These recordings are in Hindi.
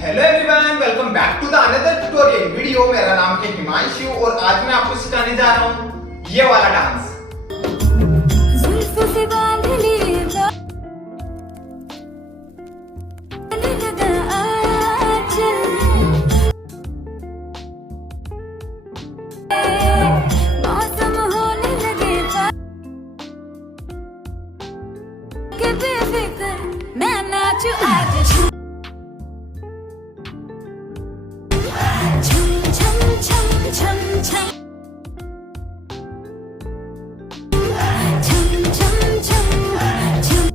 Hello everyone, welcome back to the another tutorial video. मेरा नाम है हिमांशु और आज मैं आपको सिखाने जा रहा हूँ ये वाला डांस। मैं नाचू आज छम छम छम छम छम छम छम छम छम।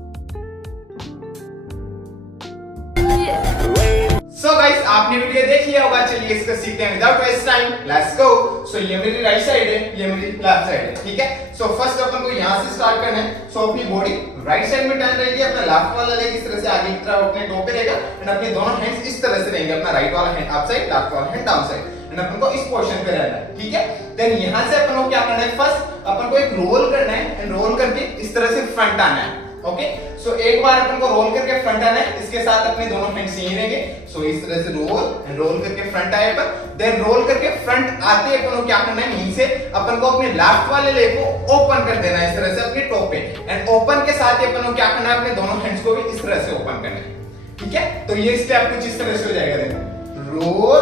सो गाइस, आपने वीडियो देख लिया होगा। चलिए इसको सीखते हैं without waste time. Let's go. So ये मेरी राइट साइड है, ये मेरी लेफ्ट साइड है, ठीक है। सो फर्स्ट अपन को यहाँ से स्टार्ट करना है। सो अपनी बॉडी राइट साइड में टर्न रहेगी, अपना लेफ्ट वाला लेग इस तरह से आगे की तरफ अपने टो पे रहेगा एंड अपने दोनों हैंड्स इस तरह से रहेंगे। अपना राइट वाला हैंड अप साइड, लेफ्ट वाला हैंड डाउन साइड एंड अपन को इस पोजीशन पे रहना है, ठीक है। देन यहाँ से अपन को क्या करना है, फर्स्ट अपन को एक रोल करना है एंड रोल करके इस तरह से फ्रंट आना है। ओके, सो एक बार अपन को रोल करके फ्रंट आना है, इसके साथ अपने दोनों हैंड्स यहीं रहेंगे। सो इस तरह से रोल एंड रोल करके फ्रंट आए अपन। देन रोल करके फ्रंट आते अपन को क्या करना है, यहीं से अपन को अपने लेफ्ट वाले लेग को ओपन कर देना है इस तरह से अपने टो पे एंड ओपन के साथ ही अपन को क्या करना है, अपने दोनों हैंड्स को भी इस तरह से ओपन करना है, ठीक है। तो ये स्टेप कुछ इस तरह से हो जाएगा, देखो रोल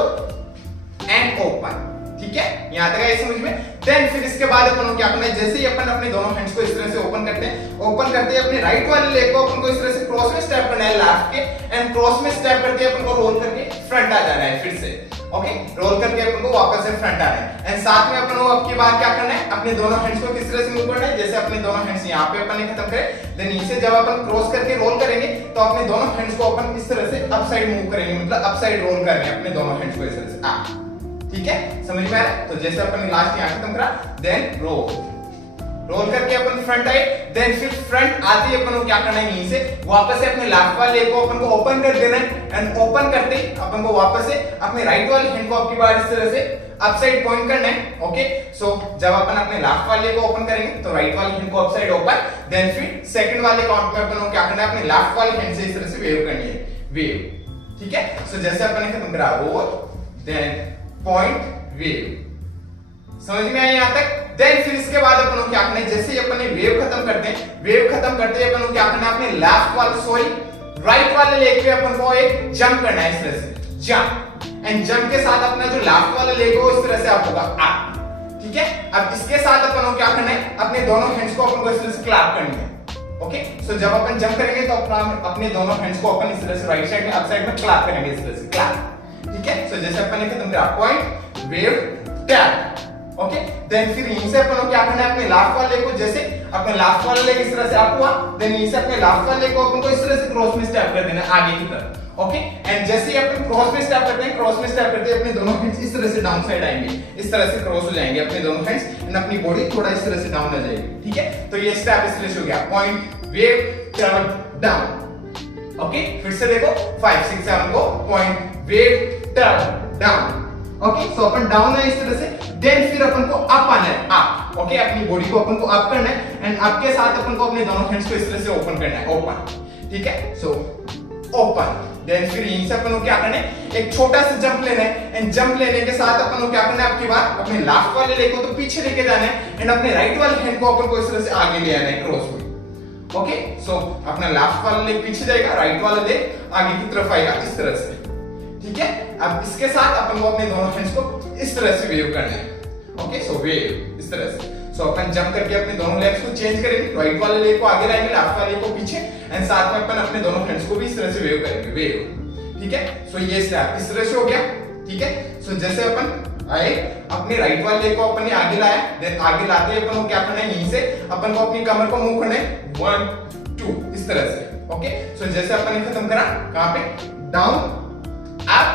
एंड ओपन, ठीक है। यहां तक है समझ में। देन फिर इसके बाद अपन को क्या करना है, जैसे ही अपन अपने दोनों हैंड्स को इस तरह से ओपन करते हैं, ओपन करते हैं अपने राइट वाले लेग को अपन को इस तरह से क्रॉस में स्टेप करना है लेफ्ट के एंड क्रॉस में स्टेप करते अपन को रोल करके फ्रंट आ जाना है फिर से। ओके, रोल करके अपन को वापस से फ्रंट आना है एंड साथ में अपन को अब की बार क्या करना है, अपने दोनों हैंड्स को किस तरह से मूव करना है, जैसे अपने दोनों हैंड्स यहां पे अपन ने खत्म करे। देन इसे जब अपन क्रॉस करके रोल करेंगे तो अपने दोनों हैंड्स को अपन इस तरह से अप साइड मूव करेंगे, मतलब अप साइड रोल कर रहे हैं अपने दोनों हैंड्स को इस तरह से, ठीक है। समझ में आ रहा है। तो जैसे अपन ने लास्ट यहां खत्म करा, देन रोल करके अपन फ्रंट आए। देन फिर फ्रंट आते ही अपन को क्या करना है, यहीं से वापस से अपने लेफ्ट वाले लेग को अपन को ओपन कर देना है एंड ओपन करते ही अपन को वापस से अपने राइट वाले हैंड को आपकी बार इस तरह से अप साइड पॉइंट करना है। ओके, सो जब अपन अपने लेफ्ट वाले लेग को ओपन करेंगे तो राइट वाले हैंड को अप साइड ओपन। देन फिर सेकंड वाले काउंट में अपन को क्या करना है, अपने लेफ्ट वाले हैंड से इस तरह से वेव करनी है, वेव, ठीक है। सो जैसे अपन ने खत्म करा रोल देन पॉइंट वेव, समझ में आया यहां तक। देन फिर इसके बाद अपन को क्या करना है, जैसे ही अपन ने वेव खत्म करते हैं, वेव खत्म करते ही अपन को क्या करना है, अपने लेफ्ट वाले सॉरी राइट वाले लेग पे अपन को एक जंप करना है इस तरह से, जंप एंड जंप के साथ अपना जो लेफ्ट वाला लेग हो इस तरह से अप होगा, अप, ठीक है। अब इसके साथ अपन को क्या करना है, अपने दोनों हैंड्स को अपन को इस तरह से क्लैप करनी है। ओके, सो जब अपन जंप करेंगे तो अपने दोनों हैंड्स को अपन इस तरह से राइट साइड में अप साइड में क्लैप करेंगे इस तरह से, क्लैप, ठीक है। सो जैसे अपन ने खत्म करा point wave tap. Okay, then फिर यहीं से अपन को क्या करना है, अपने लेफ्ट वाले को जैसे अपने लेफ्ट वाले लेग इस तरह से अप हुआ, देन यहीं से अपने लेफ्ट वाले को अपन को इस तरह से क्रॉस में स्टेप कर देना है आगे की तरफ। ओके, एंड जैसे ही अपन क्रॉस में स्टेप करते हैं, क्रॉस में स्टेप करते हैं अपने दोनों हैंड्स इस तरह से डाउन साइड आएंगे, इस तरह से क्रॉस हो जाएंगे अपने दोनों हैंड्स एंड अपनी बॉडी थोड़ा इस तरह से डाउन आ जाएगी, ठीक है। तो ये स्टेप इस तरह से हो गया, point wave turn down. Okay, फिर से देखो 5 6 7 को point wave turn down. Okay, so अपन डाउन है इस तरह से। देन फिर अपन को अप आना है, अप। ओके, अपनी बॉडी को अपन को अप करना है एंड अप के साथ अपन को अपने दोनों हैंड्स को इस तरह से ओपन करना है, ओपन, ठीक है। सो ओपन, देन फिर यहीं से अपन को क्या करना है, एक छोटा सा जंप लेना है एंड जंप लेने के साथ अपन को क्या करना है, आपकी बार अपने लेफ्ट वाले लेग को तो पीछे लेके जाना है एंड अपने राइट वाले हैंड को अपन को इस तरह से आगे ले आना है क्रॉस में। ओके, सो अपना लेफ्ट वाला लेग पीछे जाएगा, राइट वाला लेग आगे की तरफ आएगा इस तरह से, ठीक है। अब इसके साथ अपन को अपने दोनों हैंड्स को इस तरह से वेव करना है। ओके, सो वेव इस तरह से। सो अपन जंप करके अपने दोनों लेग्स को चेंज करेंगे, राइट वाले लेग को आगे लाएंगे, लेफ्ट वाले को पीछे एंड साथ में अपन अपने दोनों हैंड्स को भी इस तरह से वेव करेंगे, वेव, ठीक है। सो ये स्टेप इस तरह से हो गया, ठीक है। सो जैसे अपन आए अपने राइट वाले लेग को अपन ने आगे लाया, देन आगे लाते ही अपन को क्या करना है, यहीं से अपन को अपनी कमर को मूव करना है 1 2 इस तरह से। ओके, सो जैसे अपन ने खत्म करा, कहां पे, डाउन अप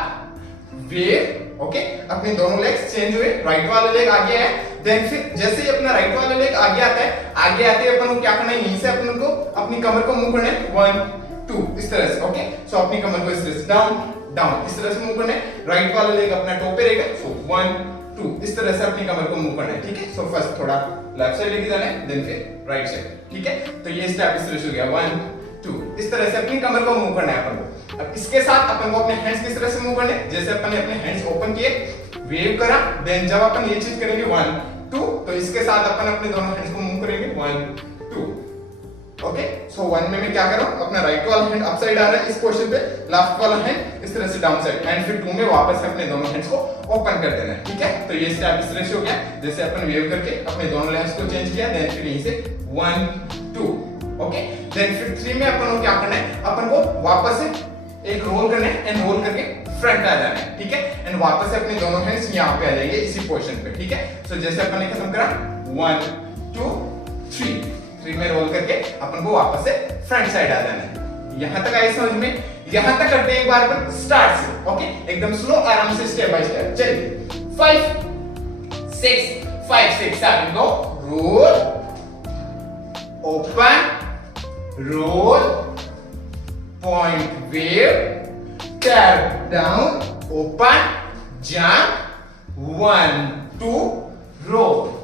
वेव। ओके, अपने दोनों लेग्स चेंज हुए, राइट वाला लेग आगे आया। देन फिर जैसे ही अपना राइट वाला लेग आगे आता है, आगे आते ही अपन को क्या करना है, यहीं से अपन को अपनी कमर को मूव करना है 1 2 इस तरह से। ओके, सो अपनी कमर को इस तरह से डाउन डाउन इस तरह से मूव करना है, राइट वाला लेग अपना टो पे रहेगा। सो 1 2 इस तरह से अपनी कमर को मूव करना है, ठीक है। सो फर्स्ट थोड़ा लेफ्ट साइड लेके जाना है, देन फिर राइट साइड, ठीक है। तो ये स्टेप इस तरह से हो गया 1 2। इस तरह से अपनी कमर को मूव करना है अपन को। अब इसके साथ अपन को अपने हैंड्स किस तरह से मूव करने हैं, जैसे अपन ने अपने हैंड्स ओपन किए, वेव करा, देन जब अपन ये चीज करेंगे 1 2, तो इसके साथ अपन अपने दोनों हैंड्स को मूव करेंगे 1 2। ओके, सो 1 में मैं क्या कर रहा हूं, अपना राइट वाला हैंड अप साइड आ रहा है इस पोजीशन पे, लेफ्ट वाला हैंड इस तरह से डाउन साइड, एंड फिर 2 में वापस अपने दोनों हैंड्स को ओपन कर देना है। ठीक है, तो ये स्टेप इस तरह से हो गया, जैसे अपन वेव करके अपने दोनों हैंड्स को चेंज किया, देन फिर यहीं से 1 2। ओके, देन फिर 3 में अपन को क्या करना है, अपन को वापस से एक रोल करना है, एंड रोल करके फ्रंट आ जाना है। ठीक है, एंड वापस से अपने दोनों हैंड्स यहां पे आ जाएंगे इसी पोजीशन पे। ठीक है, सो जैसे अपन ने खत्म करा 1 2 3 में रोल करके अपन को वापस से फ्रंट साइड आ जाना है। यहां तक आई समझ में? यहां तक करते हैं एक बार अपन स्टार्ट से। ओके, एकदम स्लो आराम से स्टेप बाय स्टेप। चलिए 5 6 7 go, roll open roll point wave tap down open jump 1 2 roll.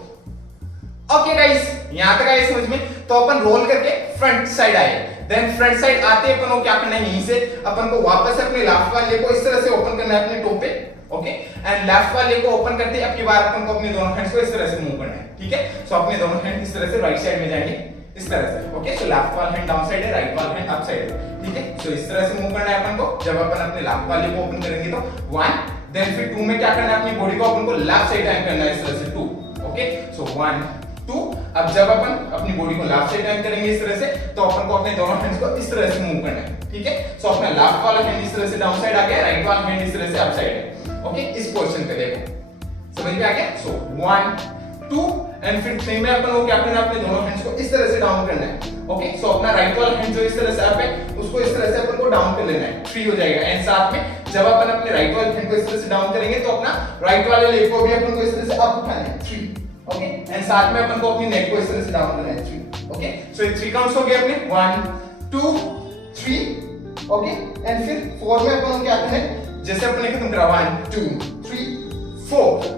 Okay guys, यहां तक आए समझ में? तो अपन रोल करके फ्रंट साइड आए, देन फ्रंट साइड आते अपन को क्या करना है, यहीं से अपन को वापस अपने लेफ्ट वाले को इस तरह से ओपन करना है अपने टो पे। ओके, एंड लेफ्ट वाले को ओपन करते अपनी बार अपन को अपने दोनों हैंड्स को इस तरह से मूव करना है। ठीक है, सो अपने दोनों हैंड इस तरह से राइट साइड में जाएंगे इस तरह से। ओके, सो लेफ्ट वाला हैंड डाउन साइड है, राइट वाला हैंड अप साइड है। ठीक है, सो इस तरह से मूव करना है अपन को। जब अपन अपने लेफ्ट वाले को ओपन करेंगे तो 1, देन फिर 2 में क्या करना है, अपनी बॉडी को अपन को लेफ्ट साइड टर्न करना है इस तरह से 2। Okay, so 1 2। अब जब अपन अपनी बॉडी को लेफ्ट साइड टर्न करेंगे इस तरह से, तो अपन को अपने दोनों हैंड्स को इस तरह से मूव करना है। ठीक है, सो अपना लेफ्ट वाला हैंड इस तरह से डाउन साइड आ गया, राइट वाला हैंड इस तरह से अप साइड है। ओके, इस पोजीशन पे देखो, समझ में आ गया? सो 1 2, एंड फिर 3 में अपन को क्या करना है, अपने दोनों हैंड्स को इस तरह से डाउन करना है। ओके, सो अपना राइट वाला हैंड जो इस तरह से अप है, उसको इस तरह से अपन को डाउन कर लेना है, 3 हो जाएगा। एंड साथ में जब अपन अपने राइट वाले हैंड को इस तरह से डाउन करेंगे, तो अपना राइट वाले लेग को भी अपन को इस तरह से अप उठाना है, 3। ओके, एंड साथ में अपन को अपनी नेक को इस तरह से डाउन करना है, 3। ओके, सो ये 3 काउंट्स हो गए अपने 1 2 3। ओके, एंड फिर 4 में अपन को क्या करना है, जैसे अपन ने खत्म करा 1 2 3 4।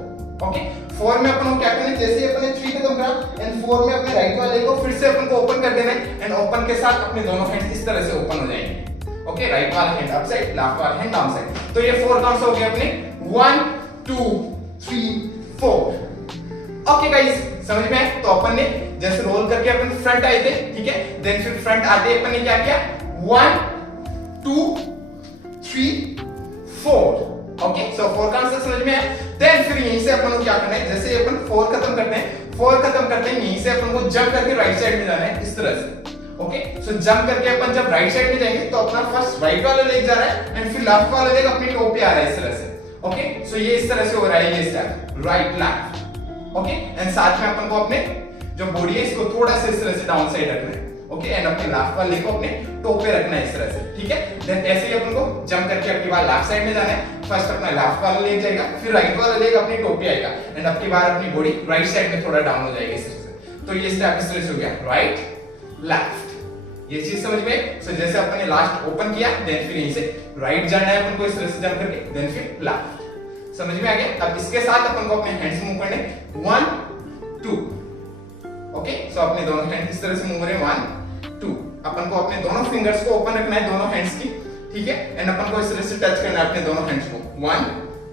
ओके, 4 में अपन को क्या करना है, जैसे अपन ने 3 खत्म करा, एंड 4 में अपने राइट वाले को फिर से अपन को ओपन कर देना है, एंड ओपन के साथ अपने दोनों हैंड इस तरह से ओपन हो जाएंगे। ओके, राइट वाला हैंड अप साइड, लेफ्ट वाला हैंड डाउन साइड। तो ये 4 काउंट्स हो गए अपने 1 2 3 4। ओके गाइस, समझ में आया? तो अपन ने जैसे रोल करके अपन फ्रंट आए थे, ठीक है, देन फिर फ्रंट आते अपन ने क्या किया, 1 2 3 4। ओके, सो 4 का आंसर समझ में आया? देन फिर यहीं से अपन को क्या करना है, जैसे अपन 4 खत्म करते हैं, 4 खत्म करते हैं, यहीं से अपन को जंप करके राइट साइड में जाना है इस तरह से। ओके, सो जंप करके अपन जब राइट साइड में जाएंगे, तो अपना फर्स्ट राइट वाला लेग जा रहा है, एंड फिर लेफ्ट वाला लेग अपनी टो पे आ रहा है इस तरह से। ओके, सो ये इस तरह से हो रहा है, ये step right left. Okay, and साथ में अपन को अपने जो बॉडी है इसको थोड़ा सा इस तरह से डाउन साइड रखना है। ओके, एंड अपने लेफ्ट वाले को अपने टो पे रखना है इस तरह से। ठीक है, देन ऐसे ही अपन को जंप करके अपनी बार लेफ्ट साइड में जाना है। फर्स्ट अपना लेफ्ट वाला लेग जाएगा, फिर राइट वाला लेग अपनी टो पे आएगा, एंड अपनी बार अपनी बॉडी राइट साइड में थोड़ा डाउन हो जाएगी इस तरह से। तो ये स्टेप इस तरह से हो गया, राइट लेफ्ट। ये चीज समझ में? सो जैसे अपन ने लास्ट ओपन किया, देन फिर यहीं से राइट जाना है अपन को इस तरह से जंप करके, देन फिर लेफ्ट। समझ में आ गया? अब इसके साथ अपन को अपने हैंड्स मूव करने 1 2। ओके, सो अपने दोनों हैंड इस तरह से मूव करें 1 2। अपन को अपने दोनों फिंगर्स को ओपन रखना है दोनों हैंड्स की। ठीक है, एंड अपन को इस तरह से टच करना है अपने दोनों हैंड्स को 1।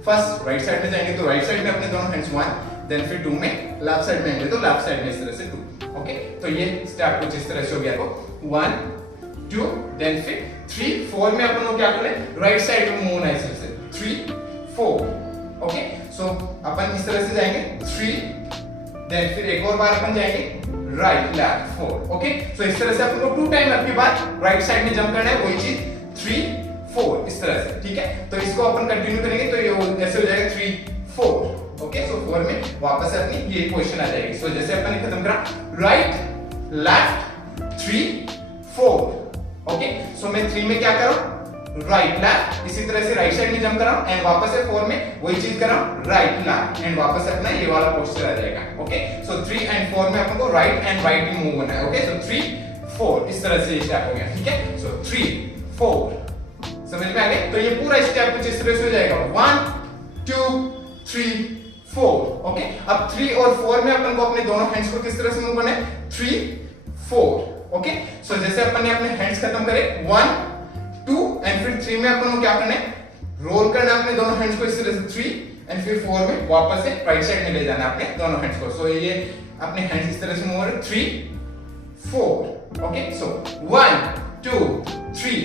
फर्स्ट राइट साइड में जाएंगे तो राइट साइड में अपने दोनों हैंड्स 1, देन फिर 2 में लेफ्ट साइड में आएंगे तो लेफ्ट साइड में इस तरह से 2। ओके, तो ये स्टेप कुछ इस तरह से हो गया। तो 1 2, देन फिर 3 4 में अपन को क्या करना है, राइट साइड में मूव होना है इस तरह से 3 4। ओके, सो अपन इस तरह से जाएंगे 3, देन फिर एक और बार अपन जाएंगे राइट लेफ्ट 4। ओके, सो इस तरह से अपन को 2 टाइम अपनी बार राइट साइड में जंप करना है, वही चीज 3 4 इस तरह से। ठीक है, तो इसको अपन कंटिन्यू करेंगे तो ये ऐसे हो जाएगा 3 4। ओके, सो 4 में वापस से अपनी ये पोजीशन आ जाएगी। सो जैसे अपन ने खत्म करा राइट लेफ्ट 3 4। ओके, सो मैं 3 में क्या कर रहा हूं, राइट लेफ्ट, इसी तरह से राइट साइड में जंप कर रहा हूं, एंड वापस से 4 में वही चीज कर रहा हूं, राइट लेफ्ट, एंड वापस अपना ये वाला पोस्चर आ जाएगा। ओके, सो 3 एंड 4 में अपन को right and right he move करना है। ओके, सो 3 4 इस तरह से स्टेप हो गया। ठीक है, सो 3 4 समझ में आ गया? तो ये पूरा स्टेप कुछ इस तरह से हो जाएगा 1 2 3 4। ओके, अब 3 और 4 में अपन को अपने दोनों हैंड्स को किस तरह से मूव करना है, 3 4। ओके। सो जैसे अपन ने अपने हैंड्स खत्म करे 1 2 एंड फिर 3 में अपन को क्या करना है, रोल करना है अपने दोनों हैंड्स को इस तरह से 3 एंड फिर 4 में वापस से राइट साइड में ले जाना है अपने दोनों हैंड्स को। सो ये अपने हैंड्स इस तरह से मूव हो रहे 3 4 ओके। सो 1 2 3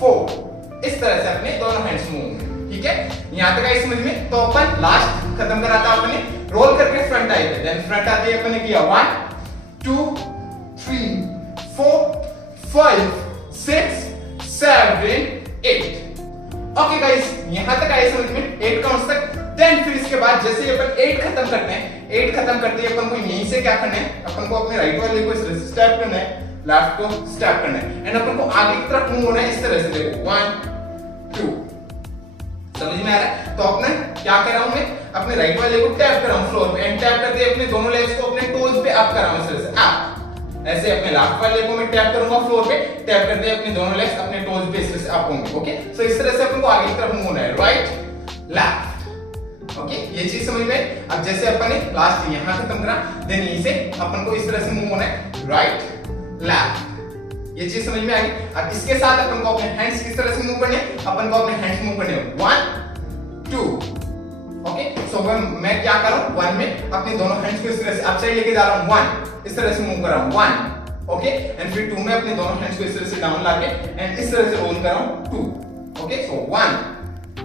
4 इस तरह से अपने दोनों हैंड्स मूव होंगे, ठीक है। यहां तक आई समझ में। तो अपन लास्ट खत्म करा था अपने रोल करके फ्रंट आई पे, देन फ्रंट आते ही अपन ने किया 1 2 3 4 5 6 7 8 ओके गाइस, यहां तक आए समझ में 8 काउंट्स तक। देन फिर इसके बाद जैसे ही अपन 8 खत्म करते हैं, 8 खत्म करते ही अपन को यहीं से क्या करना है, अपन को अपने राइट वाले को इस तरह से स्टेप करना है, लेफ्ट को स्टेप करना है एंड अपन को आगे की तरफ मूव होना है इस तरह से। देखो 1 2 समझ में आ रहा है। तो अपने क्या कर रहा हूं मैं, अपने राइट वाले को टैप कर रहा हूं फ्लोर पे एंड टैप करते अपने दोनों लेग्स को अपने टोज पे अप कर रहा हूं इस तरह से अप। ऐसे अपने लेफ्ट वाले को मैं टैप करूंगा फ्लोर पे, टैप करते अपने दोनों लेग्स अपने टोज पे इस तरह से अप होंगे, ओके। सो इस तरह से अपन को आगे की तरफ मूव होना है, राइट लेफ्ट, ओके। ये चीज समझ में। अब जैसे अपन ने लास्ट यहां खत्म करा, देन यहीं से अपन को इस तरह से मूव होना है, राइट लेफ्ट। ये चीज समझ में आ गई। अब इसके साथ अपन को अपने हैंड्स किस तरह से मूव करने हैं, अपन को अपने हैंड्स मूव करने हैं 1 2 ओके। सो मैं क्या कर रहा हूं, 1 में अपने दोनों हैंड्स को इस तरह से अप साइड लेके जा रहा हूं, 1 इस तरह से मूव कर रहा हूं 1 ओके। एंड फिर 2 में अपने दोनों हैंड्स को इस तरह से डाउन लाके एंड इस तरह से रोल कर रहा हूं 2 ओके। सो 1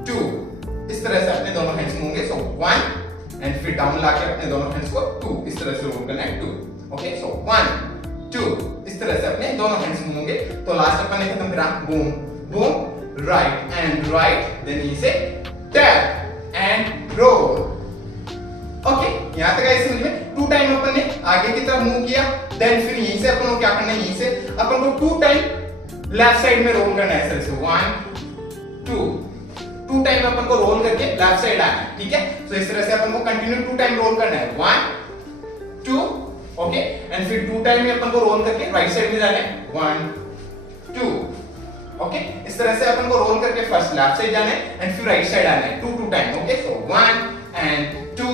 2 इस तरह से अपने दोनों हैंड्स मूव होंगे। सो 1 एंड फिर डाउन लाके अपने दोनों हैंड्स को 2 इस तरह से रोल करना है 2 ओके। सो 1 2 इस तरह से अपने दोनों हैंड्स मूव होंगे। तो लास्ट अपन ने खत्म करा boom boom right and right, then ये से टैप एंड रोल ओके। यहां तक आई समझ में। 2 टाइम अपन ने आगे की तरफ मूव किया, देन फिर यहीं से अपन को क्या करना है, यहीं से अपन को 2 टाइम लेफ्ट साइड में रोल करना है इस तरह से 1 2 टाइम अपन को रोल करके लेफ्ट साइड आना है, ठीक है। तो इस तरह से अपन को कंटिन्यू 2 टाइम रोल करना है 1 2 ओके। एंड फिर 2 टाइम में अपन को रोल करके राइट साइड में जाना है 1 2 ओके। इस तरह से अपन को रोल करके फर्स्ट लेफ्ट साइड जाना है एंड फिर राइट साइड आना है 2 time okay. So 1 and 2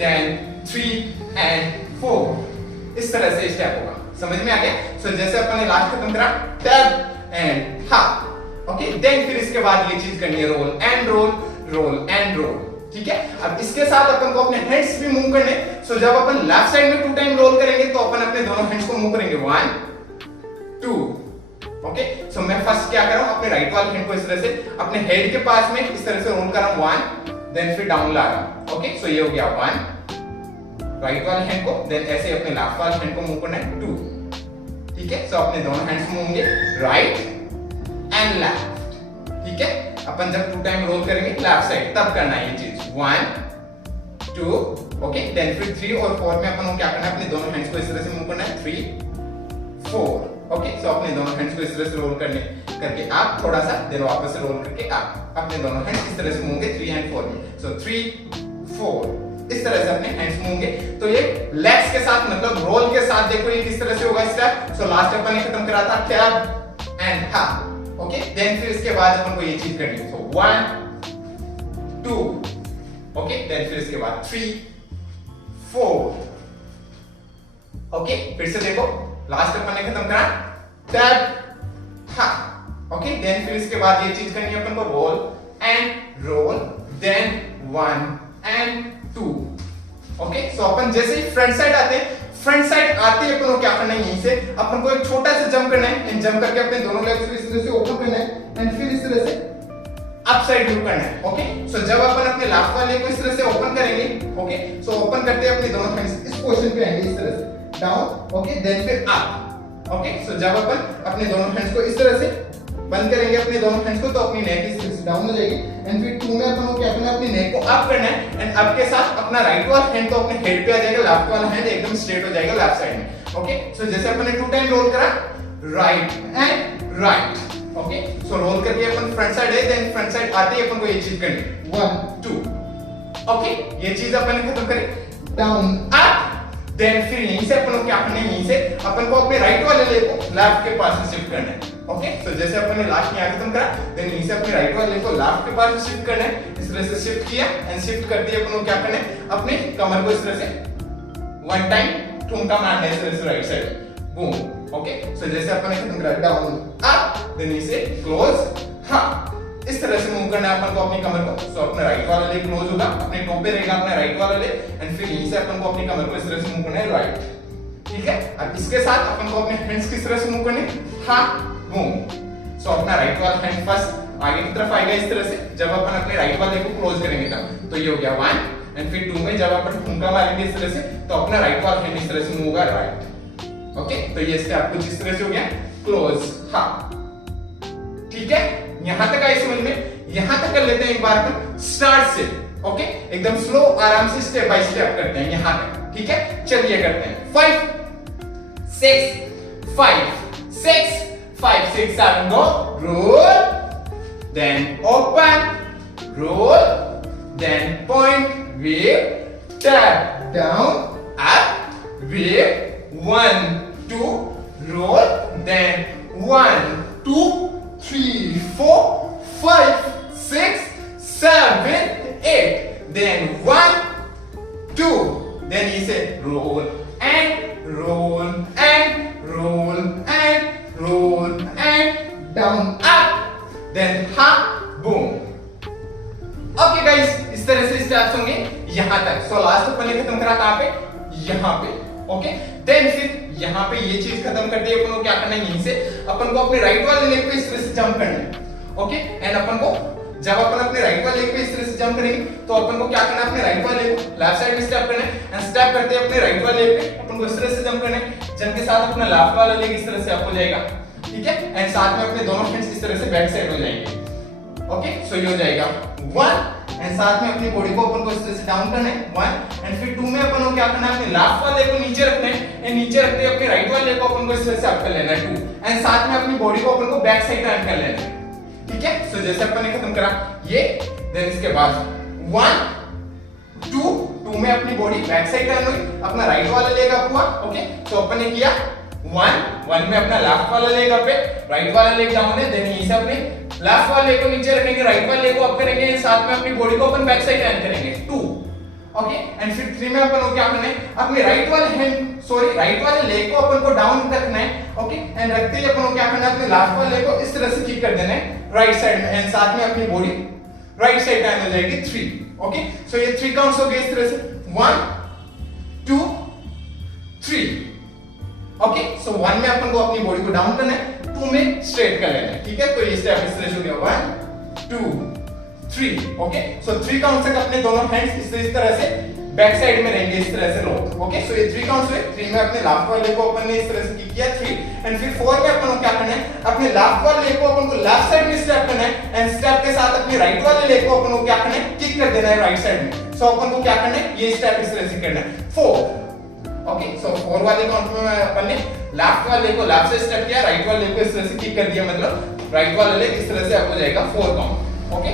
then 3 and 4 इस तरह से स्टेप होगा, समझ में आ गया। सो जैसे अपन ने लास्ट खत्म करा tap and half okay. Then फिर इसके बाद ये चीज करनी है roll and roll roll and roll, ठीक है। अब इसके साथ अपन को अपने हैंड्स भी मूव करने। सो जब अपन लेफ्ट साइड में 2 टाइम रोल करेंगे तो अपन अपने दोनों हैंड्स को मूव करेंगे 1 2 ओके। सो मैं फर्स्ट क्या कर रहा हूं, अपने राइट वाले हैंड को इस तरह से अपने हेड के पास में इस तरह से रोल कर रहा हूं 1 देन फिर डाउन ला रहा हूं ओके। सो ये हो गया 1 राइट वाले हैंड को, देन ऐसे अपने लेफ्ट वाले हैंड को मूव करना है 2, ठीक है। सो अपने दोनों हैंड्स मूव होंगे राइट एंड लेफ्ट, ठीक है। अपन जब 2 टाइम रोल करेंगे लेफ्ट साइड तब करना है ये चीज 1 2 ओके। देन फिर 3 और 4 में अपन को क्या करना है, अपने दोनों हैंड्स को इस तरह से मूव करना है 3 4 ओके। सो अपने दोनों हैंड्स को इस तरह से रोल करके आप थोड़ा सा देन वापस से रोल करके आप अपने दोनों हैंड्स इस तरह से मूव होंगे 3 एंड 4 में। सो 3 4 इस तरह से अपने हैंड्स मूव होंगे। तो ये लेग्स के साथ मतलब रोल के साथ देखो ये किस तरह से होगा स्टेप। सो लास्ट अपन ने खत्म करा था tap and half okay. Then फिर इसके बाद अपन को ये चीज करनी है। सो 1 2 ओके। देन फिर इसके बाद 3 4 ओके। फिर से देखो लास्ट अपन ने खत्म करा टैप हाफ ओके। देन फिर इसके बाद ये चीज करनी है अपन को role then 1 and 2 okay. So अपन जैसे ही फ्रंट साइड आते हैं, फ्रंट साइड आते ही अपन को क्या करना है, यहीं से अपन को एक छोटा सा जंप करना है एंड जंप करके अपने दोनों लेग्स को इस तरह से ओपन करना है एंड फिर इस तरह से अप साइड मूव करना है ओके। सो जब अपन अपने लेफ्ट वाले को इस तरह से ओपन करेंगे ओके। सो ओपन करते हैं अपने दोनों हैंड्स इस पोजीशन पे आएंगे इस तरह से डाउन ओके। देन फिर अप ओके। सो जब अपन अपने दोनों हैंड्स को इस तरह से बंद करेंगे अपने दोनों हैंड्स को तो अपनी नेक इस तरह से डाउन हो जाएगी एंड फिर 2 में अपन को क्या करना है, अपनी नेक को अप करना है एंड अप के साथ अपना राइट वाला हैंड तो अपने हेड पे आ जाएगा, लेफ्ट वाला हैंड एकदम स्ट्रेट हो जाएगा लेफ्ट साइड में ओके। सो जैसे अपन ने 2 टाइम रोल करा right and right okay. So roll करके अपन फ्रंट साइड है, देन फ्रंट साइड आते ही अपन को ये चीज करनी 1 2 ओके। ये चीज अपन ने खत्म करी डाउन अप। देन फिर यहीं से अपन को क्या करना है, यहीं से अपन को अपने राइट वाले लेग को लेफ्ट के पास में शिफ्ट करना है ओके। सो जैसे अपन ने लास्ट में खत्म करा, देन यहीं से अपने राइट वाले को लेफ्ट के पास में शिफ्ट करना है। इस तरह से शिफ्ट किया एंड शिफ्ट करते ही अपन को क्या करना है, अपने कमर को इस तरह से 1 टाइम ठुमका मारना है इस तरह से right side boom okay so जैसे अपन ने खत्म करा डाउन अप देन इसे क्लोज हाँ इस तरह से मूव करना है अपन को अपनी कमर को सो अपना राइट वाला लेग क्लोज होगा अपने टॉप पे रहेगा अपना राइट वाला लेग एंड फिर यहीं से अपन को अपनी कमर को इस तरह से मूव करना है राइट ठीक है अब इसके साथ अपन को अपने हैंड्स किस तरह से मूव करने हाँ मूव सो अपना राइट वाला हैंड फर्स्ट आगे की तरफ आएगा इस तरह से जब अपन अपने राइट वाले को क्लोज करेंगे तब तो ये हो गया 1 एंड फिर 2 में जब अपन ठुमका मारेंगे इस तरह से तो अपना राइट वाला हैंड इस तरह से मूव होगा राइट ओके तो ये स्टेप कुछ इस तरह से हो गया क्लोज हाँ ठीक है यहां तक आई समझ में यहां तक कर लेते हैं एक बार अपन स्टार्ट से ओके एकदम स्लो आराम से स्टेप बाय स्टेप करते हैं यहां तक ठीक है चलिए करते हैं 5 6 5 6 5 6 7 go roll then open roll then point wave tap down up wave 1 2 roll then 1 2 3 4 5 6 7 8 then 1 2 then he said roll and roll and roll and roll and down up then hop boom okay guys इस तरह से स्टेप्स होंगे यहां तक सो लास्ट अपन ने खत्म करा कहां पे यहां पे ओके देन फिर यहां पे ये चीज खत्म कर दी अपन को क्या करना है यहीं से अपन को अपने राइट वाले लेग पे इस तरह से जंप करना है ओके एंड अपन को जब अपन अपने राइट वाले लेग पे इस तरह से जंप करेंगे तो अपन को क्या करना है अपने राइट वाले लेग को लेफ्ट साइड में स्टेप करना है एंड स्टेप करते हैं अपने राइट वाले लेग पे अपन को इस तरह से जंप करना है जंप के साथ अपना लेफ्ट वाला लेग इस तरह से अप हो जाएगा ठीक है एंड साथ में अपने दोनों हैंड्स इस तरह से बैक साइड हो जाएंगे ओके सो ये हो जाएगा 1 एंड साथ में अपनी बॉडी को अपन को इस तरह से डाउन करना है 1 एंड फिर 2 में अपन को क्या करना है अपने लेफ्ट वाले को नीचे रखना है एंड नीचे रखते अपने राइट वाले को अपन को इस तरह से अप कर लेना है 2 एंड साथ में अपनी बॉडी को अपन को बैक साइड टर्न कर लेना है ठीक है सो जैसे अपन ने खत्म करा ये देन इसके बाद 1 2 में अपनी बॉडी बैक साइड टर्न हुई अपना राइट वाला लेग अप हुआ ओके सो अपन ने किया 1 में अपना लेफ्ट वाला लेग अप है राइट वाला लेग डाउन है देन यहीं से अपने लेफ्ट वाले को नीचे रखेंगे राइट वाले को अप करेंगे साथ में अपनी बॉडी को अपन बैक साइड टर्न करेंगे 2 ओके एंड फिर 3 में अपन को क्या करना है अपने राइट वाले लेग को अपन को डाउन रखना है ओके एंड रखते ही अपन को क्या करना है अपने लेफ्ट वाले को इस तरह से किक कर देना है राइट साइड में एंड साथ में अपनी बॉडी राइट साइड टर्न हो जाएगी 3 ओके सो ये 3 काउंट्स हो गए इस तरह से 1 2 3 ओके सो 1 में अपन को अपनी बॉडी को डाउन करना है 2 में स्ट्रेट कर लेना है ठीक है तो ये स्टेप इस तरह से हो गया 1 2 3 ओके सो 3 काउंट तक अपने दोनों हैंड्स इस तरह से बैक साइड में रहेंगे इस तरह से लोग ओके सो ये 3 काउंट्स हुए 3 में अपने लेफ्ट वाले को अपन ने इस तरह से किक किया 3 एंड फिर 4 में अपन को क्या करना है अपने लेफ्ट वाले लेग को अपन को लेफ्ट साइड में स्टेप करना है एंड स्टेप के साथ अपने राइट वाले लेग को अपन को क्या करना है किक कर देना है राइट साइड में सो अपन को क्या करना है ये स्टेप इस तरह से करना है 4 ओके सो 4 वाले काउंट में अपन ने लेफ्ट वाले को लेफ्ट से स्टेप किया राइट वाले को इस तरह से किक कर दिया मतलब राइट वाला लेग इस तरह से अप हो जाएगा 4 काउंट ओके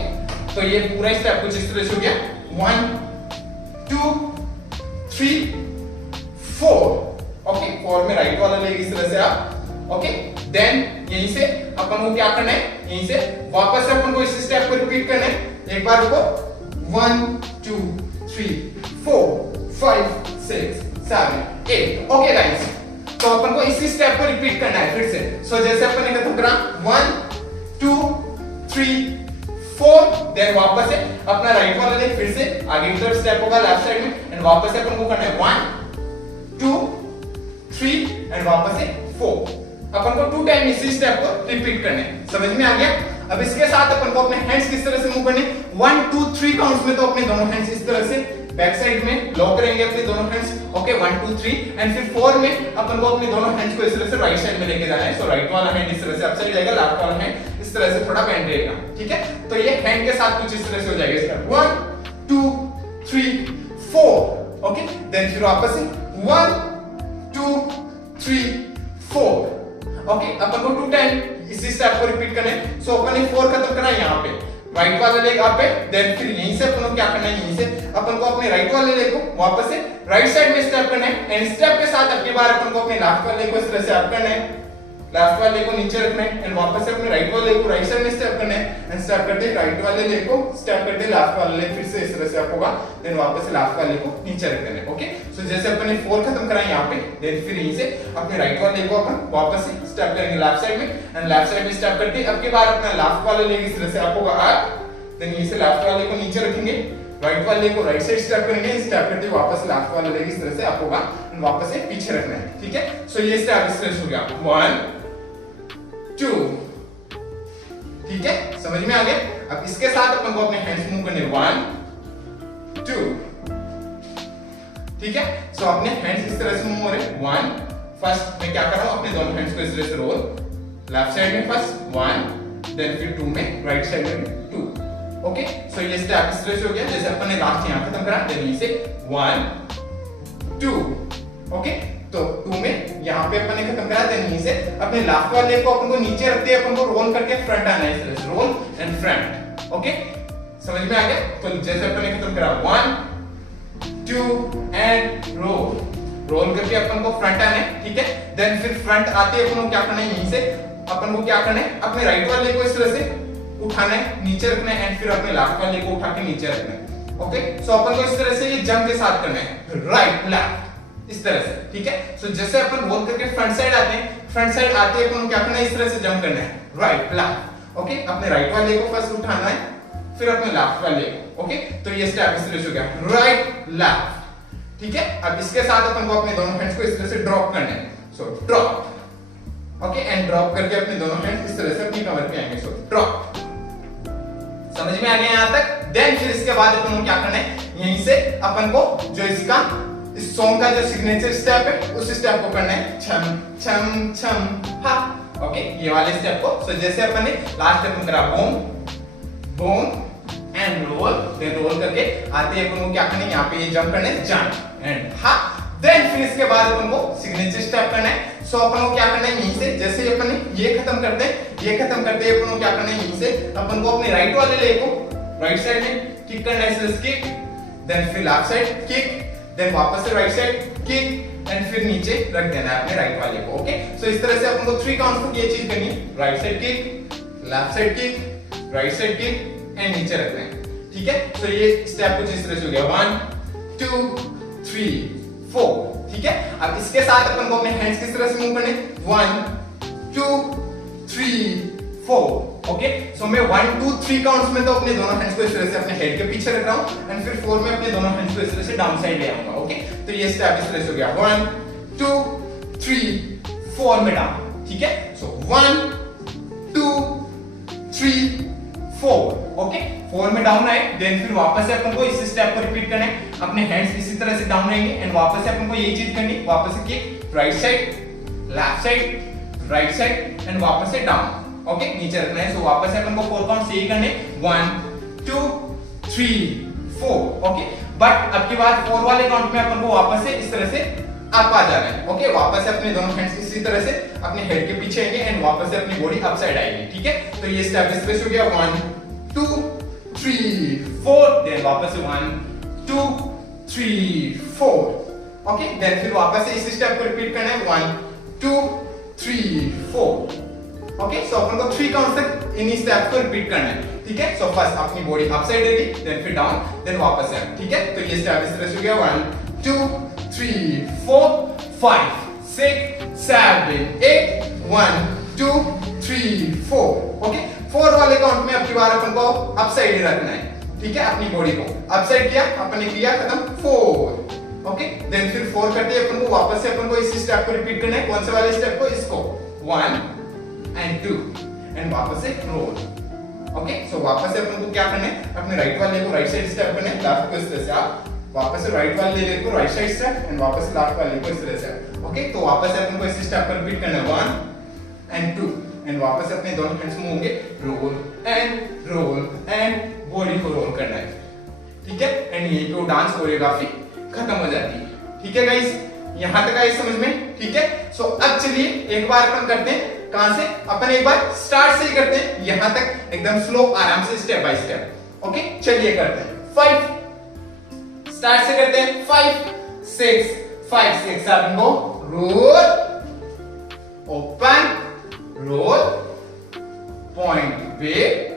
तो ये पूरा स्टेप कुछ इस तरह से हो गया 1 2 3 4 ओके 4 में राइट वाला लेग इस तरह से आप ओके देन यहीं से अपन को क्या करना है यहीं से वापस से अपन को इस स्टेप को रिपीट करना है एक बार रुको 1 2 3 4 5 6 7 8 ओके गाइस तो अपन को इसी स्टेप को रिपीट करना है फिर से सो जैसे अपन ने खत्म करा 1 2 3 4 देन वापस से अपना राइट वाला लेग फिर से आगे की तरफ स्टेप होगा लेफ्ट साइड में एंड वापस से अपन को करना है 1 2 3 एंड वापस से 4 अपन को 2 टाइम इसी स्टेप को रिपीट करना है समझ में आ गया अब इसके साथ अपन को अपने हैंड्स किस तरह से मूव करने 1 2 3 काउंट्स में तो अपने दोनों हैंड्स इस तरह से बैक साइड में लॉक करेंगे अपने दोनों हैंड्स ओके 1 2 3 एंड फिर 4 में अपन को अपने दोनों हैंड्स को इस तरह से राइट साइड में लेके जाना है सो राइट वाला हैंड इस तरह से अप चल जाएगा लेफ्ट वाला हैंड इस तरह से थोड़ा बेंड रहेगा ठीक है तो ये हैंड के साथ कुछ इस तरह से हो जाएगा इसका 1 2 3 4 ओके देन फिर वापस से 1 2 3 4 ओके अपन को 2 टाइम इसी स्टेप को रिपीट करना है सो अपन ने 4 खत्म करना है यहां पे राइट वाला लेग अप है देन फिर यहीं से अपन को क्या करना है यहीं से अपन को अपने राइट वाले लेग को वापस से राइट साइड में स्टेप करना है एंड स्टेप के साथ अपनी बार अपन को अपने लेफ्ट वाले लेग को इस तरह से अप करना है लेफ्ट वाले को नीचे रखना है एंड वापस से अपने राइट वाले को राइट साइड में स्टेप करना है एंड स्टेप करते राइट वाले लेग को स्टेप करते लेफ्ट वाले लेग, फिर से इस तरह से आप होगा, देन वापस से लेफ्ट वाले को नीचे रख देना है। ओके, सो जैसे अपन ने 4 खत्म करा यहाँ पे, देन फिर यहीं से अपने राइट वाले को अपन वापस से स्टेप करेंगे लेफ्ट साइड में एंड लेफ्ट साइड में स्टेप करते अब के बाद अपना लेफ्ट वाला लेग इस तरह से आप होगा अप, देन यहीं से लेफ्ट वाले को नीचे रखेंगे, राइट वाले को राइट साइड स्टेप करेंगे, स्टेप करते वापस लेफ्ट वाला लेग इस तरह से आप होगा एंड वापस से पीछे रखना है। ठीक है, सो ये स्टेप इस तरह से हो गया 1 2। ठीक है, समझ में आ गया। अब इसके साथ अपन को अपने हैंड्स मूव करने 1 2। ठीक है, सो अपने हैंड्स इस तरह से मूव हो रहे 1, फर्स्ट मैं क्या कर रहा हूं, अपने दोनों हैंड्स को इस तरह से रोल, लेफ्ट साइड में फर्स्ट 1, देन फिर 2 में, राइट साइड में 2। ओके, सो ये स्टेप इस तरह से हो गया जैसे अपन ने लास्ट यहां खत्म करा, देन यहीं से 1 2। ओके, तो 2 में यहां पे अपन ने खत्म करा, देन यहीं से अपने लेफ्ट वाले को अपन को नीचे रखते हैं, अपन को रोल करके फ्रंट आना है इस तरह से, रोल एंड फ्रंट। ओके, समझ में आ गया। तो जैसे अपन ने खत्म करा 1 2 एंड रोल करके अपन को फ्रंट आना है। ठीक है, देन फिर फ्रंट आते अपन को क्या करना है, यहीं से अपन को क्या करना है, अपने राइट वाले को इस तरह से उठाना है, नीचे रखना है एंड फिर अपने लेफ्ट वाले को उठा के नीचे रखना है। ओके, सो अपन को इस तरह से ये जंप के साथ करना है, राइट लेफ्ट इस तरह से। ठीक है, सो जैसे अपन रोल करके फ्रंट साइड आते हैं, फ्रंट साइड आते अपन को क्या करना है, इस तरह से जंप करना है, राइट लेफ्ट। ओके, अपने राइट वाले को फर्स्ट उठाना है, फिर अपने लेफ्ट वाले को। ओके, तो ये स्टेप इस तरह से हो गया, राइट लेफ्ट। ठीक है, अब इसके साथ अपन को अपने दोनों हैंड्स को इस तरह से ड्रॉप करना है, so drop. Okay, and drop करके अपने दोनों हैंड्स इस तरह से अपनी कमर पे आएंगे, सो ड्रॉप। समझ में आ गया यहां तक। देन फिर इसके बाद अपन को क्या करना है, यहीं से अपन को जो इसका इस सॉन्ग का जो सिग्नेचर स्टेप है उस स्टेप को करना है, छम छम छम हा। ओके, ये वाले स्टेप को। सो जैसे अपन ने लास्ट स्टेप में करा boom boom and roll, then roll करके आते अपन को क्या करना है, यहाँ पे ये जंप करना है, जंप एंड हा। देन फिर इसके बाद अपन को सिग्नेचर स्टेप करना है। सो अपन को क्या करना है, यहीं से जैसे अपन ने ये खत्म करते हैं, ये खत्म करते अपन को क्या करना है, यहीं से अपन को अपने राइट वाले लेग को राइट साइड में किक करना है, इस किक, देन फिर लेफ्ट साइड किक, देन वापस से राइट साइड किक एंड फिर नीचे रख देना है अपने राइट वाले को। ओके, सो इस तरह से अपन को 3 काउंट्स तक ये चीज करनी है, right side kick, left side kick, right side kick and नीचे रखना है। ठीक है, तो ये स्टेप कुछ इस तरह से हो गया 1 2 3 4। ठीक है, अब इसके साथ अपन को अपने हैंड्स किस तरह से मूव करने, 1 2 3 4। ओके, सो मैं 1 2 3 काउंट्स में तो अपने दोनों हैंड्स को इस तरह से अपने हेड के पीछे रख रहा हूं एंड फिर 4 में अपने दोनों हैंड्स को इस तरह से डाउन साइड ले आऊंगा। ओके, तो ये स्टेप इस तरह से हो गया 1 2 3 4 में डाउन। ठीक है, सो 1 2 3 4। ओके, 4 में डाउन आए, देन फिर वापस से अपन को इस स्टेप को रिपीट करना है, अपने हैंड्स इसी तरह से डाउन आएंगे एंड वापस से अपन को ये चीज करनी, वापस से kick, right side left side right side and वापस से डाउन। ओके, नीचे रखना है। सो वापस से अपन को 4 काउंट यही करने, 1 2 3 4। ओके, बट अब की बार 4 वाले काउंट में अपन को वापस से इस तरह से अप आ जाना है। ओके, वापस से अपने दोनों हैंड्स इसी तरह से अपने हेड के पीछे आएंगे एंड वापस से अपनी बॉडी अप साइड आएगी। ठीक है, तो ये स्टेप इस तरह से हो गया 1 2 3 4, देन वापस से 1 2 3 4। ओके, देन फिर वापस से इस स्टेप को रिपीट करना है, 1 2 3 4। ओके, सो अपन को 3 काउंट्स तक इन्हीं स्टेप्स को रिपीट करना है। ठीक है, सो फर्स्ट अपनी बॉडी अप साइड रहेगी, देन फिर डाउन, देन वापस से। ठीक है, तो ये स्टेप इस तरह से हो गया 1 2 3 4 5 6 7 8 1 2 3 4। ओके, 4 वाले काउंट में अब की बार अपन को अप साइड ही रखना है। ठीक है, अपनी बॉडी को अप साइड किया, अपन ने किया खत्म 4। ओके, देन फिर 4 करते अपन को वापस से अपन को इस स्टेप को रिपीट करना है। कौन से वाले स्टेप को, इसको 1 एंड 2 एंड वापस से रोल। ओके, सो वापस से अपन को क्या करना है, अपने राइट वाले को राइट साइड स्टेप करना है, लेफ्ट को इस तरह से आप वापस से राइट वाले लेग को राइट साइड स्टेप एंड वापस से लेफ्ट वाले को इस तरह से। ओके, तो वापस से अपन को इस स्टेप पर रिपीट करना है 1 एंड 2 एंड वापस से अपने दोनों हैंड्स मूव होंगे, रोल एंड बॉडी को रोल करना है। ठीक है, एंड यही पे डांस कोरियोग्राफी खत्म हो जाती है। ठीक है गाइस, यहां तक आई समझ में। ठीक है, सो अब चलिए एक बार अपन करते हैं, कहां से, अपन एक बार स्टार्ट से ही करते हैं, यहां तक एकदम स्लो आराम से स्टेप बाय स्टेप। ओके, चलिए करते हैं। 5 स्टार्ट से करते हैं, 5 6 5 6 7 go, roll open roll, point, wave,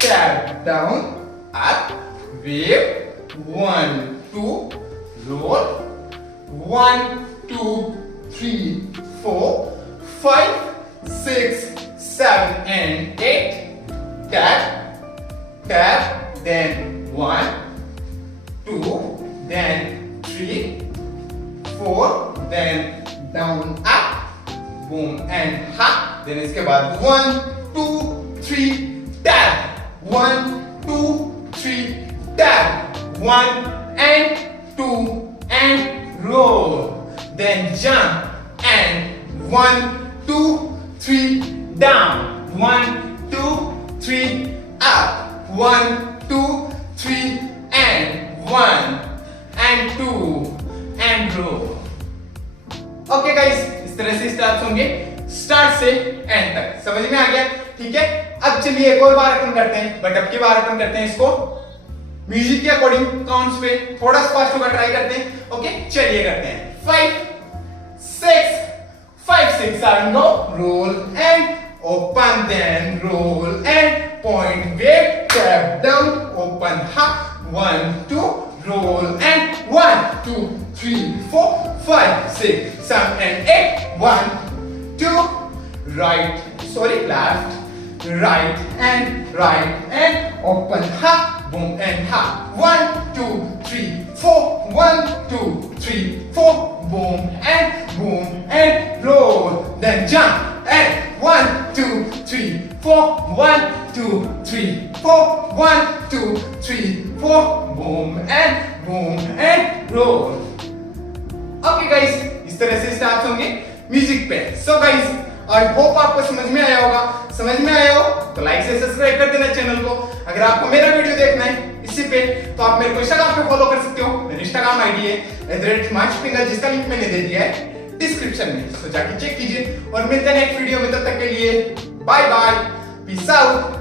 tap, down, up, wave, 1, 2, roll, 1, 2, 3, 4, 5, 6, 7, and 8. Tap, tap, then 1, 2, then 3, 4, then down, up, boom, and up. Then इसके बाद 1, 2, 3, tap, 1, 2, 3, tap, 1 and 2 and roll. Then jump and 1, 2, 3 down, 1, 2, 3 up, 1, 2, 3 and 1 and 2 and roll. Okay guys, इस तरह से स्टेप्स होंगे स्टार्ट से एंड तक। समझ में आ गया? ठीक है, अब चलिए एक और बार अपन करते हैं, बट अब की बार अपन करते हैं इसको म्यूजिक के अकॉर्डिंग काउंट्स पे, थोड़ा फास्ट होगा, ट्राई करते हैं। ओके, चलिए करते हैं। 5, 6, 5, 6, 7, go, roll and open, then roll and point, wave, tap, down, open, hop, 1, 2, roll and 1, 2, 3, 4, 5, 6, 7, and 8. 1, 2, left, right, and open, hop, boom, and hop. 1, 2, 3, 4, 1, 2, 3, 4, boom, and roll. Then jump and 1, 2, 3, 4, 1, 2, 3, 4, 1, 2, 3, 4, boom, and roll. Okay guys, इस तरह से स्टेप्स होंगे म्यूजिक पे। सो गाइस, आई होप आपको समझ में आया होगा। समझ में आया हो तो लाइक से सब्सक्राइब कर देना चैनल को। अगर आपको मेरा वीडियो देखना है इसी पे, तो आप मेरे को इंस्टाग्राम पे फॉलो कर सकते हो। मेरी इंस्टाग्राम आईडी है @himanshupinger, जिसका लिंक मैंने दे दिया है डिस्क्रिप्शन में, तो जाके चेक कीजिए। और मिलते हैं नेक्स्ट वीडियो में, तब तक के लिए बाय बाय, पीस आउट।